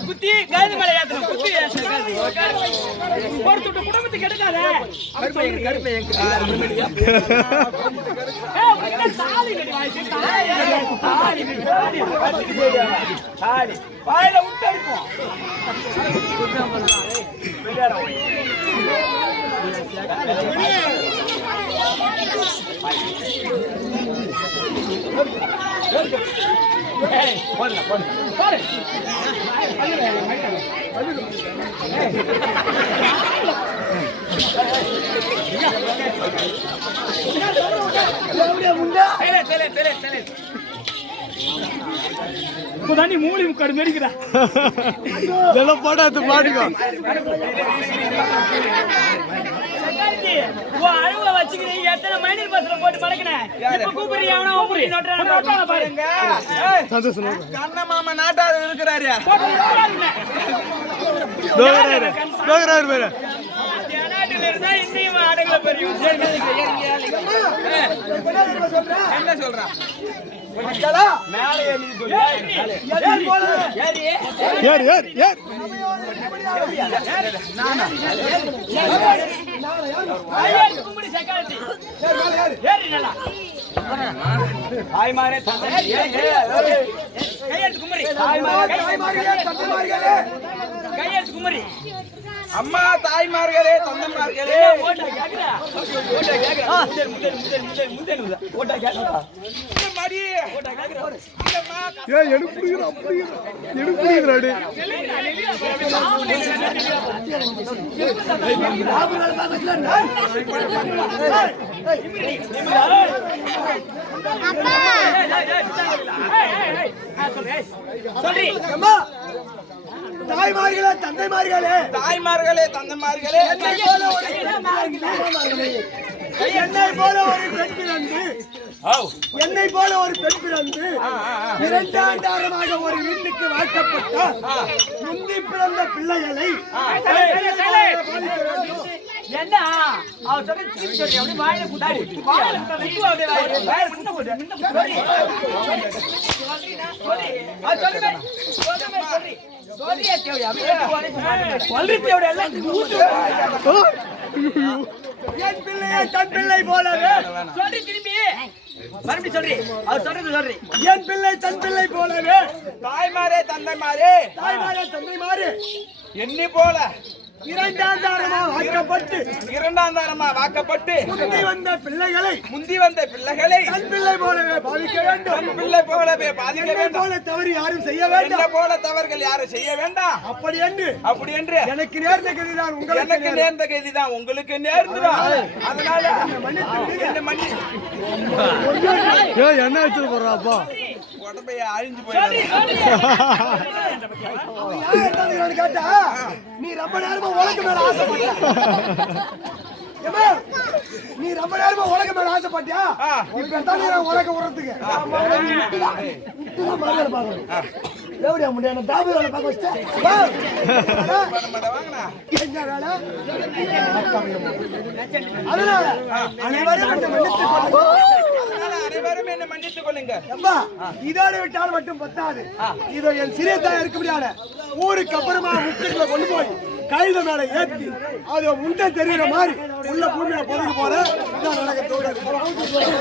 குத்தி கைது மேல ஏத்தணும் குத்தி பொறுத்துட்டு குடும்பத்துக்கு எடுக்காத ஏய், உனக்கு என்ன தாலி கட்டி வாங்கிட்டு, தாலி கட்டி, தாலி கட்டி, தாலி கட்டி. தாலி. வாயில விட்டு அடிப்போம். ஏய், போடுங்க, போடுங்க. போடு. எப்படியா முண்டா தெலே, தெலே, தெலே, தெலே. இப்பதான் நீ மூலி முக்காடு மெடிக்கிறா இதெல்லாம் போட்டா எடுத்து அழுவ வச்சுக்கிறீங்க எத்தனை மைனர் பஸ்ல போட்டு பழக்கினேன் கூப்பிடுறீங்க நோட்டான பாருங்க. கண்ண மாமா நாட்டாரு இருக்கிறாரு. டோகராரு பேரு. என்ன சொல்றான் ஏறி சொல்லு. ஏறி. ஏறி. தாய்மாரே, கையெழுத்து குமரி. கையெழுத்து குமரி. அம்மா தாய்மார்களே தந்தமார்களே ஓட்டா முதல், முதல், முதல், முதல். இந்த? ஏய் சொல்றி அம்மா தாய்மார்களே தந்தைமார்களே. தாய்மார்களே தந்தமார்களே. என்னை போல ஒரு என்னை போல ஒரு பெண் பிறந்து என்னை போல ஒரு பெண் பிறந்து இரண்டாண்டாரமாக ஒரு வீட்டுக்கு வாக்கப்பட்ட முந்தி பிறந்த பிள்ளைகளை என்ன? சொல்லி வாயில வாயில என் பிள்ளையை தன் பிள்ளை போலவே. சொல்லி திருப்பி மறுபடியும் சொல்றி. அவர் சொல்றது சொல்றி. என் பிள்ளை தன் பிள்ளை போலவே. தாய்மாரே தந்தைமாரே. தாய்மாரே தந்தைமாரே. என்னை போல. இரண்டாண்டாரமாக வாக்கப்பட்டு இரண்டாம் தாரமா வாக்கப்பட்டு முந்தி வந்த பிள்ளைகளை முந்தி வந்த பிள்ளைகளை தன் பிள்ளை போலவே பாவிக்க வேண்டும். தன் பிள்ளை போலவே பாதிக்க வேண்டும். போல தவறு யாரும் செய்ய வேண்டாம். போல தவறுகள் யாரும் செய்ய வேண்டாம். அப்படி என்று அப்படி என்று எனக்கு நேர்ந்த கதிதான் உங்களுக்கு எனக்கு நேர்ந்த- நேர்ந்த கைதிதான் உங்களுக்கு நேர்ந்துதான் அதனால என்ன ஏய் என்ன வச்சது போடுறாப்பா? உடம்பைய அழிஞ்சு எடுத்தாந்துக்கிறான்னு கேட்டா, நீ ரொம்ப நேரமா உலக மேல ஆசைப்பட்ட. நீ ரொம்ப நேரமா உலக மேல ஆசைப்பட்டியா. இப்ப நான் உலக உரத்துக்கு எப்படியா முடியும் என்ன டாபு வேலை பார்க்க என்ன வேலை? அதனால அனைவரும். அதனால அனைவரும் என்ன மன்னித்துக் கொள்ளுங்க. அம்மா இதோட விட்டால் மட்டும் பத்தாது. இதோ என் சிறிய தாய் இருக்க முடியாத ஊருக்கு அப்புறமா முக்கியத்துல கொண்டு போய் கைத மேல ஏத்தி அது முண்டை தெரியுற மாதிரி உள்ள பூமியில பொதுக்கு போற இதான் நடக்க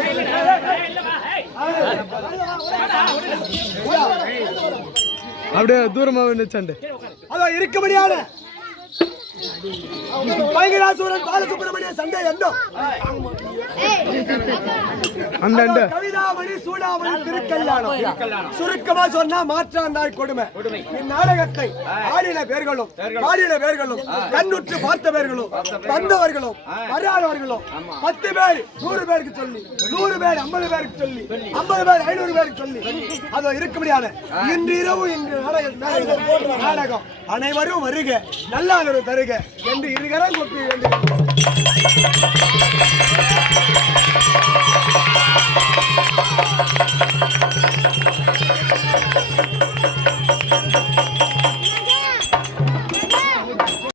அப்படியே தூரமா நிச்சண்டு அதோ இருக்க முடியாத பயங்கராசூரன் பாலசுப்ரமணிய சண்டை என்னும் அந்த கவிதாமணி சூடாமணி திருக்கல்யாணம். சுருக்கமா சொன்னா மாற்றாந்தாய் கொடுமை. இந்நாடகத்தை ஆடின பேர்களும் பாடின பேர்களும் கண்ணுற்று பார்த்த பேர்களும் வந்தவர்களும் வராதவர்களும். பத்து பேர் நூறு பேருக்கு சொல்லி நூறு பேர் ஐம்பது பேருக்கு சொல்லி ஐம்பது பேர் ஐநூறு பேருக்கு சொல்லி. அதோ இருக்க முடியாது. இன்று இரவு இன்று நாடகம். நாடகம். அனைவரும் வருக. நல்லாதரவு தருக. என்று இருகரம் கொப்பி வேண்டும்